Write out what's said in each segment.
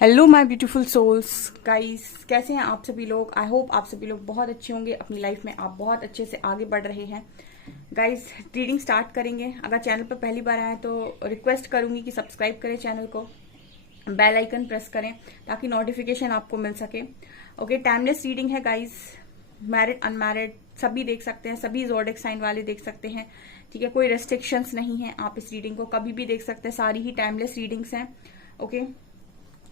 Hello my beautiful souls guys, कैसे हैं आप सभी लोग। आई होप आप सभी लोग बहुत अच्छे होंगे। अपनी लाइफ में आप बहुत अच्छे से आगे बढ़ रहे हैं। गाइस, रीडिंग स्टार्ट करेंगे। अगर चैनल पर पहली बार आए तो रिक्वेस्ट करूंगी कि सब्सक्राइब करें चैनल को, बेल आइकन प्रेस करें ताकि नोटिफिकेशन आपको मिल सके। ओके, टाइमलेस रीडिंग है गाइस। मैरिड अनमैरिड सभी देख सकते हैं, सभी ज़ोडिक साइन वाले देख सकते हैं। ठीक है, कोई रेस्ट्रिक्शंस नहीं है, आप इस रीडिंग को कभी भी देख सकते हैं। सारी ही टाइमलेस रीडिंग्स हैं। ओके,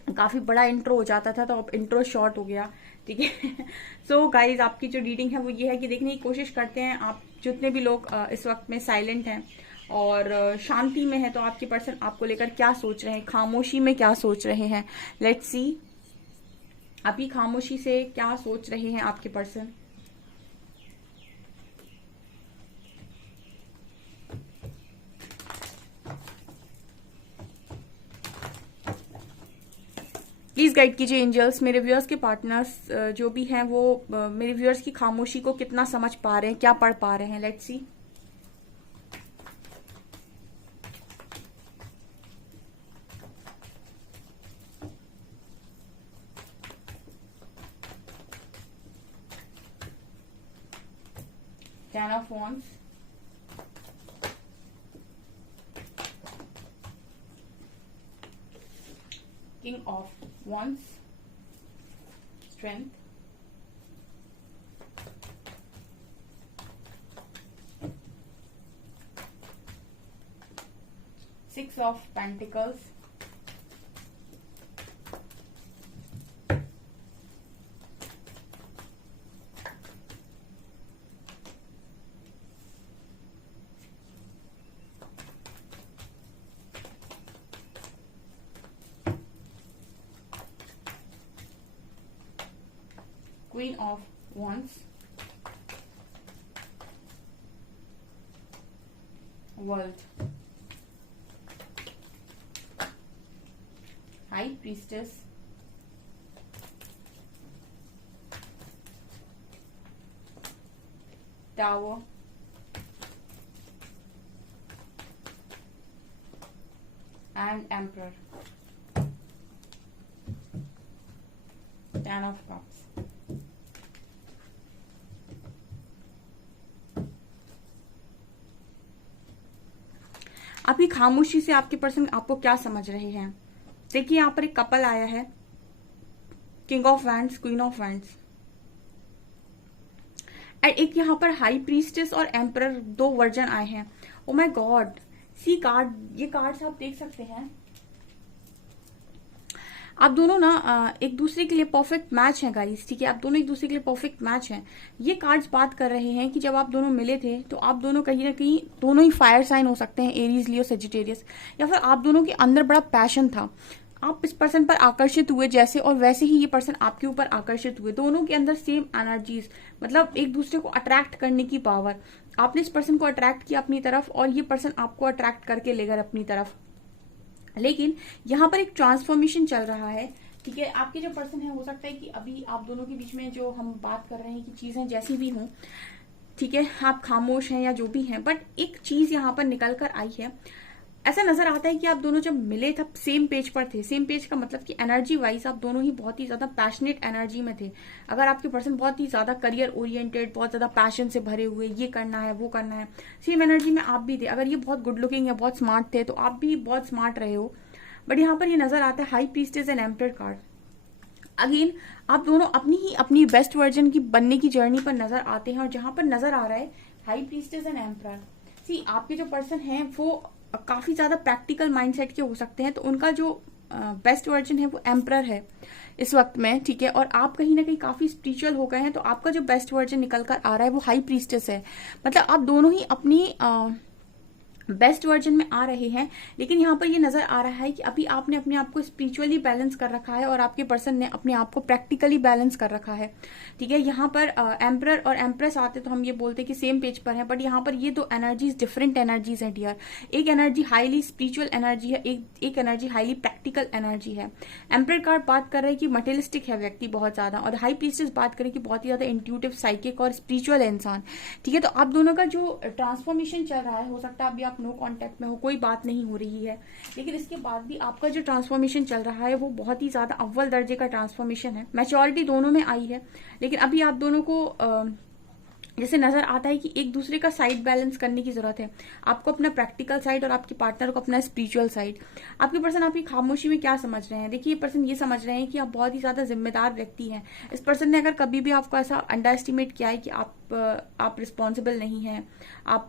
काफी बड़ा इंट्रो हो जाता था तो अब इंट्रो शॉर्ट हो गया। ठीक है। सो गाइज, आपकी जो रीडिंग है वो ये है कि देखने की कोशिश करते हैं आप जितने भी लोग इस वक्त में साइलेंट हैं और शांति में है, तो आपके पर्सन आपको लेकर क्या सोच रहे हैं, खामोशी में क्या सोच रहे हैं। लेट्स सी, अभी खामोशी से क्या सोच रहे हैं आपके पर्सन। प्लीज गाइड कीजिए एंजल्स, मेरे व्यूअर्स के पार्टनर्स जो भी हैं वो मेरे व्यूअर्स की खामोशी को कितना समझ पा रहे हैं, क्या पढ़ पा रहे हैं। Let's see. Ten of Wands, King of Wands, Strength, Six of Pentacles, Queen of Wands, World, High Priestess, Tower, and Emperor. Ten of Cups. अभी खामोशी से आपके पर्सन आपको क्या समझ रहे हैं। देखिए, यहाँ पर एक कपल आया है, king of wands, queen of wands, and एक यहाँ पर हाई प्रीस्टेस और एम्परर, दो वर्जन आए हैं। Oh my God, see card, ये कार्ड्स आप देख सकते हैं। आप दोनों ना एक दूसरे के लिए परफेक्ट मैच हैं गाइस। ठीक है, आप दोनों एक दूसरे के लिए परफेक्ट मैच हैं। ये कार्ड्स बात कर रहे हैं कि जब आप दोनों मिले थे तो आप दोनों कहीं ना कहीं दोनों ही फायर साइन हो सकते हैं, एरीज, लियो, सेजिटेरियस, या फिर आप दोनों के अंदर बड़ा पैशन था। आप इस पर्सन पर आकर्षित हुए जैसे, और वैसे ही ये पर्सन आपके ऊपर आकर्षित हुए। दोनों के अंदर सेम एनर्जीज, मतलब एक दूसरे को अट्रैक्ट करने की पावर। आपने इस पर्सन को अट्रैक्ट किया अपनी तरफ और ये पर्सन आपको अट्रैक्ट करके ले गए अपनी तरफ। लेकिन यहाँ पर एक ट्रांसफॉर्मेशन चल रहा है। ठीक है, आपके जो पर्सन है, हो सकता है कि अभी आप दोनों के बीच में जो हम बात कर रहे हैं कि चीजें जैसी भी हों, ठीक है, आप खामोश हैं या जो भी हैं, बट एक चीज यहाँ पर निकल कर आई है। ऐसा नजर आता है कि आप दोनों जब मिले तब सेम पेज पर थे। सेम पेज का मतलब कि एनर्जी वाइज आप दोनों ही बहुत ही ज्यादा पैशनेट एनर्जी में थे। अगर आपके पर्सन बहुत ही ज्यादा करियर ओरिएंटेड, बहुत ज्यादा पैशन से भरे हुए, ये करना है वो करना है, सेम एनर्जी में आप भी थे। अगर ये बहुत गुड लुकिंग है, बहुत स्मार्ट थे, तो आप भी बहुत स्मार्ट रहे हो। बट यहाँ पर ये नजर आता है high priestess and emperor card. Again, आप दोनों अपनी ही अपनी बेस्ट वर्जन की बनने की जर्नी पर नजर आते हैं। और जहां पर नजर आ रहा है हाई प्रीस्टेस एंड एम्परर, सी आपके जो पर्सन हैं वो काफी ज्यादा प्रैक्टिकल माइंडसेट के हो सकते हैं, तो उनका जो बेस्ट वर्जन है वो एम्परर है इस वक्त में। ठीक है, और आप कहीं ना कहीं काफी स्पिरिचुअल हो गए हैं, तो आपका जो बेस्ट वर्जन निकल कर आ रहा है वो हाई प्रीस्टेस है। मतलब आप दोनों ही अपनी बेस्ट वर्जन में आ रहे हैं। लेकिन यहाँ पर ये नजर आ रहा है कि अभी आपने अपने आप को स्पिरिचुअली बैलेंस कर रखा है और आपके पर्सन ने अपने आप को प्रैक्टिकली बैलेंस कर रखा है। ठीक है, यहाँ पर एम्परर और एम्प्रेस आते तो हम ये बोलते कि सेम पेज पर है, बट यहाँ पर ये दो एनर्जीज डिफरेंट एनर्जीज है डियर। एक एनर्जी हाईली स्पिरिचुअल एनर्जी है, एक एनर्जी हाईली प्रैक्टिकल एनर्जी है। एम्परर कार्ड बात कर रहे हैं कि मटेरियलिस्टिक है व्यक्ति बहुत ज्यादा, और हाई प्रीस्टेस बात करें कि बहुत ही ज्यादा इंट्यूटिव, साइकिक और स्पिरिचुअल इंसान। ठीक है, तो आप दोनों का जो ट्रांसफॉर्मेशन चल रहा है, हो सकता है अभी आप आप नो कांटेक्ट में हो, कोई बात नहीं हो रही है, लेकिन इसके बाद भी आपका जो ट्रांसफॉर्मेशन चल रहा है वो बहुत ही ज्यादा अव्वल दर्जे का ट्रांसफॉर्मेशन है। मैच्योरिटी दोनों में आई है, लेकिन अभी आप दोनों को जैसे नजर आता है कि एक दूसरे का साइड बैलेंस करने की जरूरत है। आपको अपना प्रैक्टिकल साइड और आपके पार्टनर को अपना स्पिरिचुअल साइड। आपके पर्सन आपकी खामोशी में क्या समझ रहे हैं? देखिए, ये पर्सन ये समझ रहे हैं कि आप बहुत ही ज्यादा जिम्मेदार व्यक्ति हैं। इस पर्सन ने अगर कभी भी आपको ऐसा अंडर एस्टिमेट किया है कि आप रिस्पॉन्सिबल नहीं हैं, आप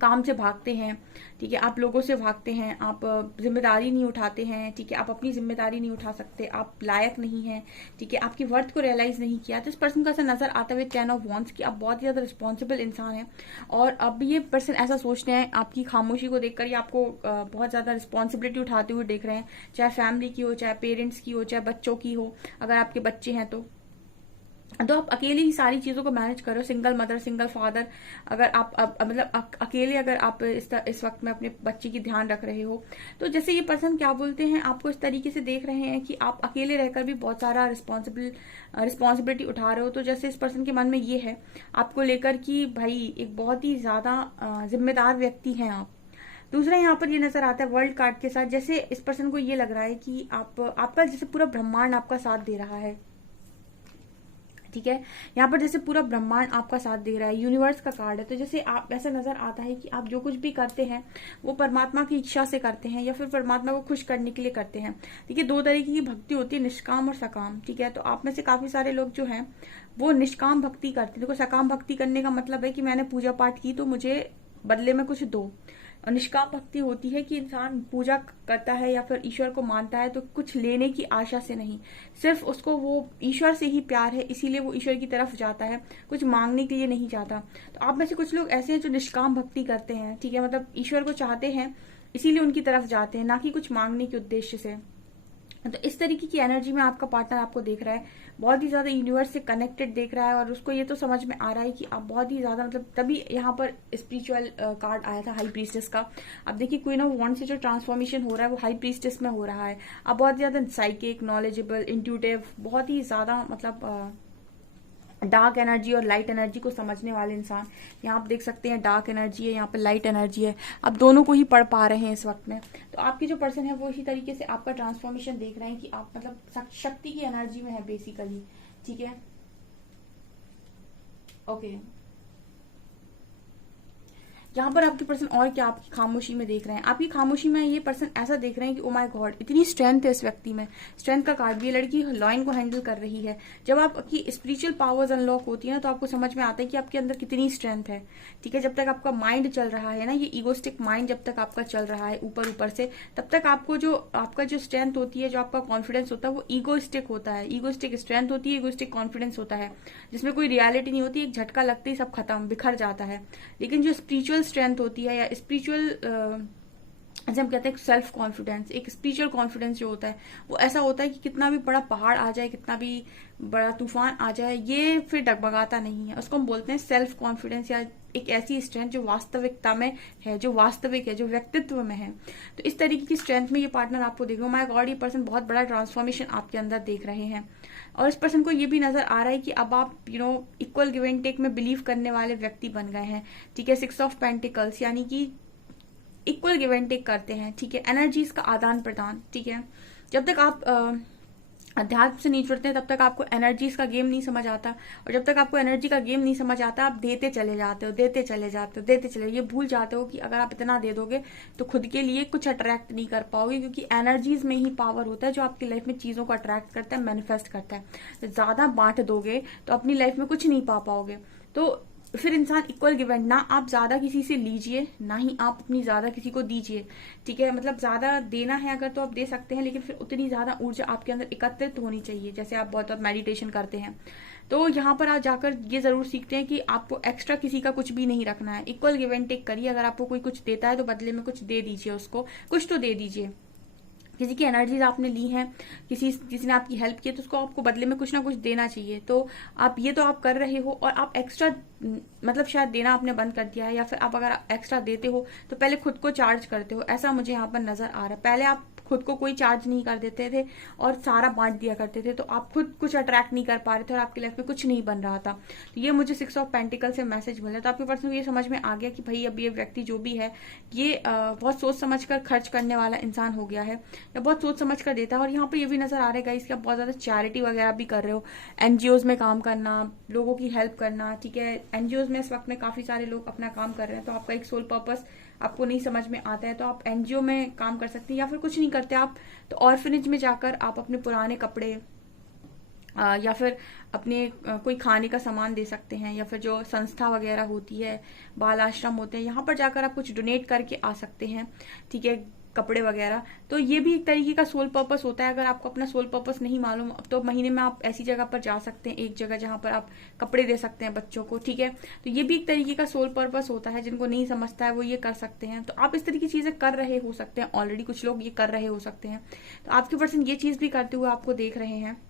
काम से भागते हैं, ठीक है, आप लोगों से भागते हैं, आप जिम्मेदारी नहीं उठाते हैं, ठीक है, आप अपनी जिम्मेदारी नहीं उठा सकते, आप लायक नहीं हैं, ठीक है, आपकी वर्थ को रियलाइज नहीं किया, तो इस पर्सन का ऐसा नजर आता है 10 ऑफ वॉन्ड्स कि आप बहुत ही ज्यादा रिस्पॉन्सिबल इंसान हैं। और अब ये पर्सन ऐसा सोचते हैं आपकी खामोशी को देखकर, ये आपको बहुत ज्यादा रिस्पॉन्सिबिलिटी उठाते हुए देख रहे हैं, चाहे फैमिली की हो, चाहे पेरेंट्स की हो, चाहे बच्चों की हो, अगर आपके बच्चे हैं तो आप अकेले ही सारी चीजों को मैनेज करो। सिंगल मदर, सिंगल फादर, अगर आप मतलब अकेले अगर आप इस वक्त में अपने बच्चे की ध्यान रख रहे हो, तो जैसे ये पर्सन क्या बोलते हैं, आपको इस तरीके से देख रहे हैं कि आप अकेले रहकर भी बहुत सारा रिस्पॉन्सिबिलिटी उठा रहे हो। तो जैसे इस पर्सन के मन में ये है आपको लेकर कि भाई एक बहुत ही ज्यादा जिम्मेदार व्यक्ति हैं आप। दूसरा यहाँ पर ये नजर आता है वर्ल्ड कार्ड के साथ, जैसे इस पर्सन को ये लग रहा है कि आपका जैसे पूरा ब्रह्मांड आपका साथ दे रहा है, ठीक है, यहाँ पर जैसे पूरा ब्रह्मांड आपका साथ दे रहा है, यूनिवर्स का कार्ड है। तो जैसे आप ऐसा नजर आता है कि आप जो कुछ भी करते हैं वो परमात्मा की इच्छा से करते हैं या फिर परमात्मा को खुश करने के लिए करते हैं। ठीक है, दो तरीके की भक्ति होती है, निष्काम और सकाम। ठीक है, तो आप में से काफी सारे लोग जो हैं वो निष्काम भक्ति करते हैं। देखो, सकाम भक्ति करने का मतलब है कि मैंने पूजा पाठ की तो मुझे बदले में कुछ दो। और निष्काम भक्ति होती है कि इंसान पूजा करता है या फिर ईश्वर को मानता है तो कुछ लेने की आशा से नहीं, सिर्फ उसको वो ईश्वर से ही प्यार है, इसीलिए वो ईश्वर की तरफ जाता है, कुछ मांगने के लिए नहीं जाता। तो आप में से कुछ लोग ऐसे हैं जो निष्काम भक्ति करते हैं, ठीक है, मतलब ईश्वर को चाहते हैं इसीलिए उनकी तरफ जाते हैं, ना कि कुछ मांगने के उद्देश्य से। तो इस तरीके की एनर्जी में आपका पार्टनर आपको देख रहा है, बहुत ही ज्यादा यूनिवर्स से कनेक्टेड देख रहा है, और उसको ये तो समझ में आ रहा है कि आप बहुत ही ज्यादा, मतलब तभी यहाँ पर स्पिरिचुअल कार्ड आया था हाई प्रीस्टेस का। अब देखिए, क्वीन ऑफ वॉन्ड्स से जो ट्रांसफॉर्मेशन हो रहा है वो हाई प्रीस्टेस में हो रहा है। आप बहुत ज्यादा साइकिक, नॉलेजेबल, इंट्यूटिव, बहुत ही ज्यादा मतलब डार्क एनर्जी और लाइट एनर्जी को समझने वाले इंसान। यहाँ आप देख सकते हैं डार्क एनर्जी है, यहाँ पे लाइट एनर्जी है, आप दोनों को ही पढ़ पा रहे हैं इस वक्त में। तो आपके जो पर्सन है वो इसी तरीके से आपका ट्रांसफॉर्मेशन देख रहे हैं कि आप मतलब शक्ति की एनर्जी में है बेसिकली। ठीक है, ओके, यहाँ पर आपके पर्सन और क्या आपकी खामोशी में देख रहे हैं? आपकी खामोशी में ये पर्सन ऐसा देख रहे हैं कि ओ माय गॉड, इतनी स्ट्रेंथ है इस व्यक्ति में। स्ट्रेंथ का कार्ड भी, ये लड़की लॉइन को हैंडल कर रही है। जब आपकी स्पिरिचुअल पावर्स अनलॉक होती है तो आपको समझ में आता है कि आपके अंदर कितनी स्ट्रेंथ है। ठीक है, जब तक आपका माइंड चल रहा है ना, ये ईगोस्टिक माइंड जब तक आपका चल रहा है ऊपर ऊपर से, तब तक आपको जो आपका जो स्ट्रेंथ होती है, जो आपका कॉन्फिडेंस होता है वो ईगोस्टिक होता है। ईगोस्टिक स्ट्रेंथ होती है, ईगोस्टिक कॉन्फिडेंस होता है, जिसमें कोई रियलिटी नहीं होती, एक झटका लगते ही सब खत्म, बिखर जाता है। लेकिन जो स्पिरिचुअल स्ट्रेंथ होती है, स्पिरिचुअल जैसे हम कहते हैं सेल्फ कॉन्फिडेंस, एक स्पिरिचुअल कॉन्फिडेंस जो होता है वो ऐसा होता है कि कितना भी बड़ा पहाड़ आ जाए, कितना भी बड़ा तूफान आ जाए, ये फिर डगमगाता नहीं है। उसको हम बोलते हैं सेल्फ कॉन्फिडेंस, या एक ऐसी स्ट्रेंथ जो वास्तविकता में है, जो वास्तविक है, जो व्यक्तित्व में है। तो इस तरीके की स्ट्रेंथ में ये पार्टनर आपको देख रहे हो। माय गॉड, ये पर्सन बहुत बड़ा ट्रांसफॉर्मेशन आपके अंदर देख रहे हैं। और इस पर्सन को ये भी नजर आ रहा है कि अब आप इक्वल गिव एंड टेक में बिलीव करने वाले व्यक्ति बन गए हैं। ठीक है, 6 ऑफ पेंटिकल्स, यानी कि इक्वल गिव एंड टेक करते हैं। ठीक है, एनर्जीज का आदान प्रदान। ठीक है, जब तक आप अध्यात्म से नहीं जुड़ते हैं तब तक आपको एनर्जीज का गेम नहीं समझ आता, और जब तक आपको एनर्जी का गेम नहीं समझ आता आप देते चले जाते हो, देते चले जाते हो, देते चले, ये भूल जाते हो कि अगर आप इतना दे दोगे तो खुद के लिए कुछ अट्रैक्ट नहीं कर पाओगे, क्योंकि एनर्जीज में ही पावर होता है जो आपकी लाइफ में चीजों को अट्रैक्ट करता है, मैनिफेस्ट करता है। तो ज्यादा बांट दोगे तो अपनी लाइफ में कुछ नहीं पा पाओगे। तो फिर इंसान इक्वल गिव एंड, ना आप ज्यादा किसी से लीजिए, ना ही आप अपनी ज्यादा किसी को दीजिए। ठीक है, मतलब ज्यादा देना है अगर तो आप दे सकते हैं, लेकिन फिर उतनी ज्यादा ऊर्जा आपके अंदर एकत्रित होनी चाहिए। जैसे आप बहुत मेडिटेशन करते हैं तो यहाँ पर आप जाकर ये जरूर सीखते हैं कि आपको एक्स्ट्रा किसी का कुछ भी नहीं रखना है, इक्वल गिव एंड टेक करिए। अगर आपको कोई कुछ देता है तो बदले में कुछ दे दीजिए, उसको कुछ तो दे दीजिए। किसी की एनर्जीज आपने ली हैं, किसी ने आपकी हेल्प की, तो उसको आपको बदले में कुछ ना कुछ देना चाहिए। तो आप ये तो आप कर रहे हो, और आप एक्स्ट्रा मतलब शायद देना आपने बंद कर दिया है, या फिर आप अगर एक्स्ट्रा देते हो तो पहले खुद को चार्ज करते हो, ऐसा मुझे यहाँ पर नजर आ रहा है। पहले आप खुद को कोई चार्ज नहीं कर देते थे और सारा बांट दिया करते थे, तो आप खुद कुछ अट्रैक्ट नहीं कर पा रहे थे और आपकी लाइफ में कुछ नहीं बन रहा था। तो ये मुझे 6 ऑफ पेंटिकल से मैसेज मिला। तो आपके पर्सन को ये समझ में आ गया कि भाई अब ये व्यक्ति जो भी है ये बहुत सोच समझ कर खर्च करने वाला इंसान हो गया है, या बहुत सोच समझ कर देता है। और यहाँ पर ये भी नजर आ रहा है कि आप बहुत ज्यादा चैरिटी वगैरह भी कर रहे हो, एनजीओज में काम करना, लोगों की हेल्प करना, ठीक है। एनजीओज में इस वक्त में काफी सारे लोग अपना काम कर रहे हैं, तो आपका एक सोल पर्पस आपको नहीं समझ में आता है तो आप एनजीओ में काम कर सकते हैं, या फिर कुछ नहीं करते आप तो ऑर्फनेज में जाकर आप अपने पुराने कपड़े या फिर अपने कोई खाने का सामान दे सकते हैं, या फिर जो संस्था वगैरह होती है, बाल आश्रम होते हैं, यहाँ पर जाकर आप कुछ डोनेट करके आ सकते हैं, ठीक है, कपड़े वगैरह। तो ये भी एक तरीके का सोल पर्पस होता है। अगर आपको अपना सोल पर्पस नहीं मालूम तो महीने में आप ऐसी जगह पर जा सकते हैं, एक जगह जहां पर आप कपड़े दे सकते हैं बच्चों को, ठीक है। तो ये भी एक तरीके का सोल पर्पस होता है, जिनको नहीं समझता है वो ये कर सकते हैं। तो आप इस तरीके की चीजें कर रहे हो सकते हैं, ऑलरेडी कुछ लोग ये कर रहे हो सकते हैं। तो आपके पर्सन ये चीज भी करते हुए आपको देख रहे हैं।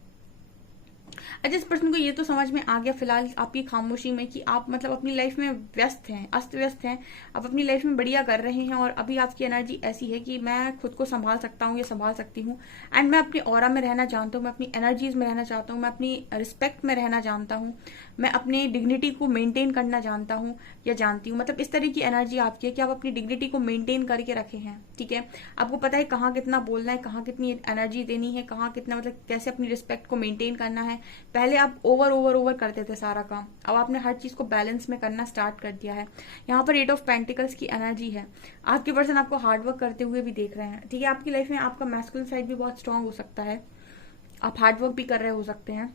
जिस पर्सन को ये तो समझ में आ गया फिलहाल आपकी खामोशी में कि आप मतलब अपनी लाइफ में व्यस्त हैं, अस्त व्यस्त हैं, आप अपनी लाइफ में बढ़िया कर रहे हैं और अभी आपकी एनर्जी ऐसी है कि मैं खुद को संभाल सकता हूँ या संभाल सकती हूँ, एंड मैं अपनी ऑरा में रहना जानता हूँ, मैं अपनी एनर्जीज में रहना चाहता हूँ, मैं अपनी रिस्पेक्ट में रहना जानता हूँ, मैं अपनी डिग्निटी को मेंटेन करना जानता हूँ या जानती हूँ। मतलब इस तरह की एनर्जी आपकी है कि आप अपनी डिग्निटी को मेंटेन करके रखे हैं, ठीक है। आपको पता है कहाँ कितना बोलना है, कहाँ कितनी एनर्जी देनी है, कहाँ कितना मतलब कैसे अपनी रिस्पेक्ट को मेंटेन करना है। पहले आप ओवर करते थे सारा काम, अब आपने हर चीज को बैलेंस में करना स्टार्ट कर दिया है। यहाँ पर 8 ऑफ पेंटिकल्स की एनर्जी है। आपके पर्सन आपको हार्डवर्क करते हुए भी देख रहे हैं, ठीक है। आपकी लाइफ में आपका मैस्कुलिन साइड भी बहुत स्ट्रांग हो सकता है, आप हार्डवर्क भी कर रहे हो सकते हैं,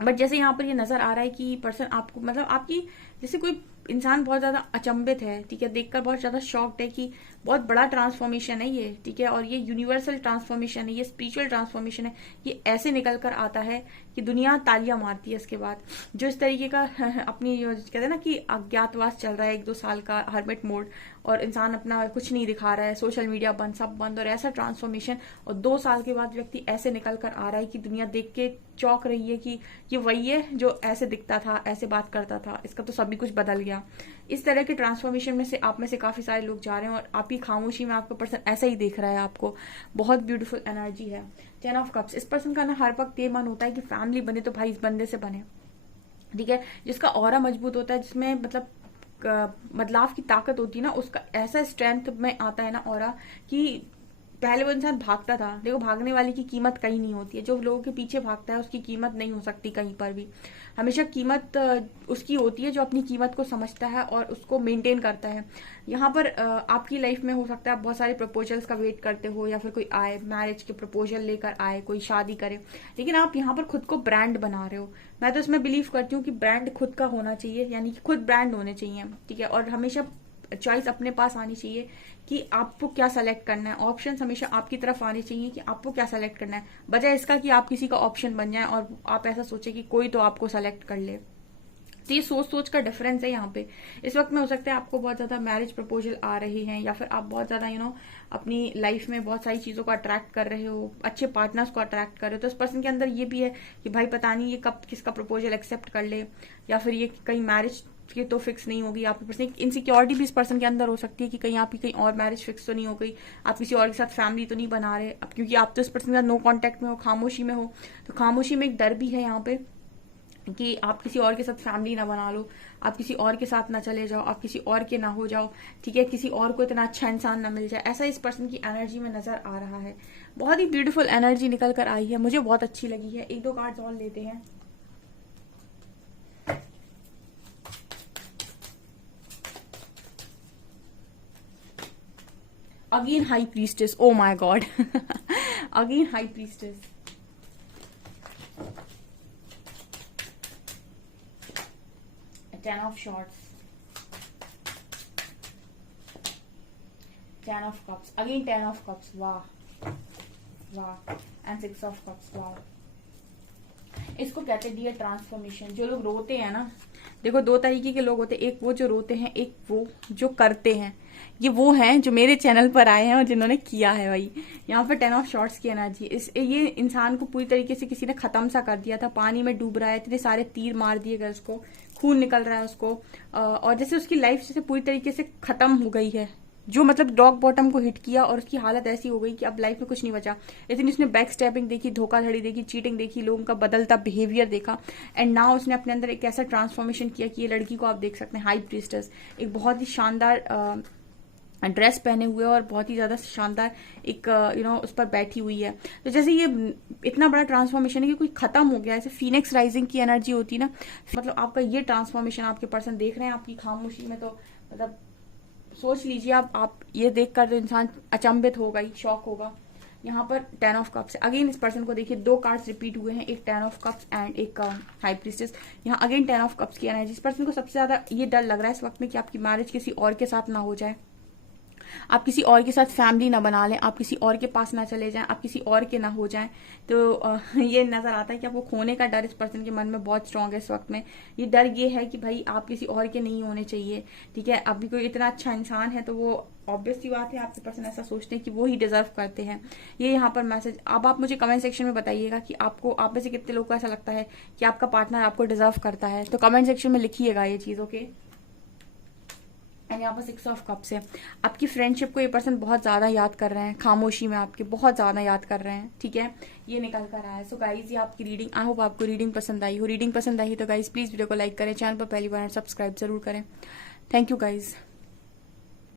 बट जैसे यहाँ पर ये नजर आ रहा है कि पर्सन आपको मतलब आपकी जैसे कोई इंसान बहुत ज्यादा अचंभित है, ठीक है, देखकर बहुत ज्यादा शॉक्ड है कि बहुत बड़ा ट्रांसफॉर्मेशन है ये, ठीक है, और ये यूनिवर्सल ट्रांसफॉर्मेशन है, ये स्पिरिचुअल ट्रांसफॉर्मेशन है, ये ऐसे निकल कर आता है कि दुनिया तालियां मारती है इसके बाद। जो इस तरीके का अपनी कहते हैं ना कि अज्ञातवास चल रहा है 1-2 साल का हर्मिट मोड, और इंसान अपना कुछ नहीं दिखा रहा है, सोशल मीडिया बंद, सब बंद, और ऐसा ट्रांसफॉर्मेशन, और 2 साल के बाद व्यक्ति ऐसे निकल कर आ रहा है कि दुनिया देख के चौंक रही है कि ये वही है जो ऐसे दिखता था, ऐसे बात करता था, इसका तो सभी कुछ बदल गया। इस तरह के ट्रांसफॉर्मेशन में से आप में से काफी सारे लोग जा रहे हैं और आपकी खामोशी में आपका पर्सन ऐसा ही देख रहा है आपको। बहुत ब्यूटीफुल एनर्जी है। 10 ऑफ कप्स, इस पर्सन का ना हर वक्त ये मन होता है कि फैमिली बने तो भाई इस बंदे से बने, ठीक है, जिसका ऑरा मजबूत होता है, जिसमें मतलब बदलाव की ताकत होती है ना, उसका ऐसा स्ट्रेंथ में आता है ना ऑरा कि पहले वो इंसान भागता था, देखो भागने वाले की कीमत कहीं नहीं होती है, जो लोगों के पीछे भागता है उसकी कीमत नहीं हो सकती कहीं पर भी। हमेशा कीमत उसकी होती है जो अपनी कीमत को समझता है और उसको मेंटेन करता है। यहाँ पर आपकी लाइफ में हो सकता है आप बहुत सारे प्रपोजल्स का वेट करते हो, या फिर कोई आए मैरिज के प्रपोजल लेकर आए, कोई शादी करे, लेकिन आप यहाँ पर खुद को ब्रांड बना रहे हो। मैं तो इसमें बिलीव करती हूँ कि ब्रांड खुद का होना चाहिए, यानी कि खुद ब्रांड होने चाहिए, ठीक है, और हमेशा चॉइस अपने पास आनी चाहिए कि आपको क्या सेलेक्ट करना है। ऑप्शन हमेशा आपकी तरफ आने चाहिए कि आपको क्या सेलेक्ट करना है, बजाय इसका कि आप किसी का ऑप्शन बन जाए और आप ऐसा सोचे कि कोई तो आपको सेलेक्ट कर ले। तो ये सोच का डिफरेंस है यहाँ पे। इस वक्त में हो सकता है आपको बहुत ज्यादा मैरिज प्रपोजल आ रहे हैं, या फिर आप बहुत ज्यादा अपनी लाइफ में बहुत सारी चीजों को अट्रैक्ट कर रहे हो, अच्छे पार्टनर्स को अट्रैक्ट कर रहे हो। तो इस पर्सन के अंदर ये भी है कि भाई पता नहीं ये कब किसका प्रपोजल एक्सेप्ट कर ले, या फिर ये कहीं मैरिज की तो फिक्स नहीं होगी। आपके पर्सन एक इनसिक्योरिटी भी इस पर्सन के अंदर हो सकती है कि कहीं आपकी कहीं और मैरिज फिक्स तो नहीं हो गई, आप किसी और के साथ फैमिली तो नहीं बना रहे, अब क्योंकि आप तो इस पर्सन के साथ नो कॉन्टेक्ट में हो, खामोशी में हो। तो खामोशी में एक डर भी है यहाँ पे कि आप किसी और के साथ फैमिली ना बना लो, आप किसी और के साथ ना चले जाओ, आप किसी और के ना हो जाओ, ठीक है, किसी और को इतना अच्छा इंसान ना मिल जाए। ऐसा इस पर्सन की एनर्जी में नजर आ रहा है। बहुत ही ब्यूटीफुल एनर्जी निकल कर आई है, मुझे बहुत अच्छी लगी है। 1-2 कार्ड्स और लेते हैं। Again high priestess, O my God, again high priestess. Ten of Swords, 10 of Cups, again 10 of Cups, वाह वाह, and 6 of Cups, वाह। इसको कहते हैं ट्रांसफॉर्मेशन। जो लोग रोते हैं ना, देखो 2 तरीके के लोग होते हैं, एक वो जो रोते हैं, एक वो जो करते हैं। ये वो हैं जो मेरे चैनल पर आए हैं और जिन्होंने किया है भाई। यहाँ पर 10 ऑफ शॉर्ट्स की एनर्जी, ये इंसान को पूरी तरीके से किसी ने खत्म सा कर दिया था, पानी में डूब रहा है, इतने सारे तीर मार दिए गए उसको, खून निकल रहा है उसको, और जैसे उसकी लाइफ जैसे पूरी तरीके से खत्म हो गई है। जो मतलब रॉक बॉटम को हिट किया और उसकी हालत ऐसी हो गई कि अब लाइफ में कुछ नहीं बचा। लेकिन उसने बैक स्टैपिंग देखी, धोखाधड़ी देखी, चीटिंग देखी, लोगों का बदलता बिहेवियर देखा, एंड नाउ उसने अपने अंदर एक ऐसा ट्रांसफॉर्मेशन किया कि ये लड़की को आप देख सकते हैं, हाई प्रीस्टेस, एक बहुत ही शानदार ड्रेस पहने हुए और बहुत ही ज्यादा शानदार एक उस पर बैठी हुई है। तो जैसे ये इतना बड़ा ट्रांसफॉर्मेशन है कि कोई खत्म हो गया, ऐसे फीनिक्स राइजिंग की एनर्जी होती है ना, मतलब आपका ये ट्रांसफॉर्मेशन आपके पर्सन देख रहे हैं आपकी खामोशी में। तो मतलब सोच लीजिए आप ये देखकर तो इंसान अचंभित होगा ही, शॉक होगा। यहाँ पर 10 ऑफ कप्स, अगेन इस पर्सन को देखिए 2 कार्ड्स रिपीट हुए हैं, एक 10 ऑफ कप्स एंड एक हाई प्रीस्टेस। यहाँ अगेन 10 ऑफ कप्स की एनर्जी। इस पर्सन को सबसे ज्यादा ये डर लग रहा है इस वक्त में कि आपकी मैरिज किसी और के साथ ना हो जाए, आप किसी और के साथ फैमिली ना बना लें, आप किसी और के पास ना चले जाएं, आप किसी और के ना हो जाएं। तो ये नजर आता है कि आपको खोने का डर इस पर्सन के मन में बहुत स्ट्रांग है इस वक्त में। ये डर ये है कि भाई आप किसी और के नहीं होने चाहिए, ठीक है। अभी कोई इतना अच्छा इंसान है तो वो ऑब्वियस सी बात है आपके पर्सन ऐसा सोचते हैं कि वो ही डिजर्व करते हैं। ये यहाँ पर मैसेज। अब आप मुझे कमेंट सेक्शन में बताइएगा कि आपको, आप में से कितने लोगों को ऐसा लगता है कि आपका पार्टनर आपको डिजर्व करता है, तो कमेंट सेक्शन में लिखिएगा ये चीज, ओके। एंड यहाँ पर 6 ऑफ कप्स है। आपकी फ्रेंडशिप को ये पर्सन बहुत ज्यादा याद कर रहे हैं, खामोशी में आपके बहुत ज्यादा याद कर रहे हैं, ठीक है। ये निकल कर आया है। सो गाइज ये आपकी रीडिंग, आई होप आपको रीडिंग पसंद आई हो। रीडिंग पसंद आई तो गाइज प्लीज वीडियो को लाइक करें, चैनल पर पहली बार सब्सक्राइब जरूर करें। Thank you guys.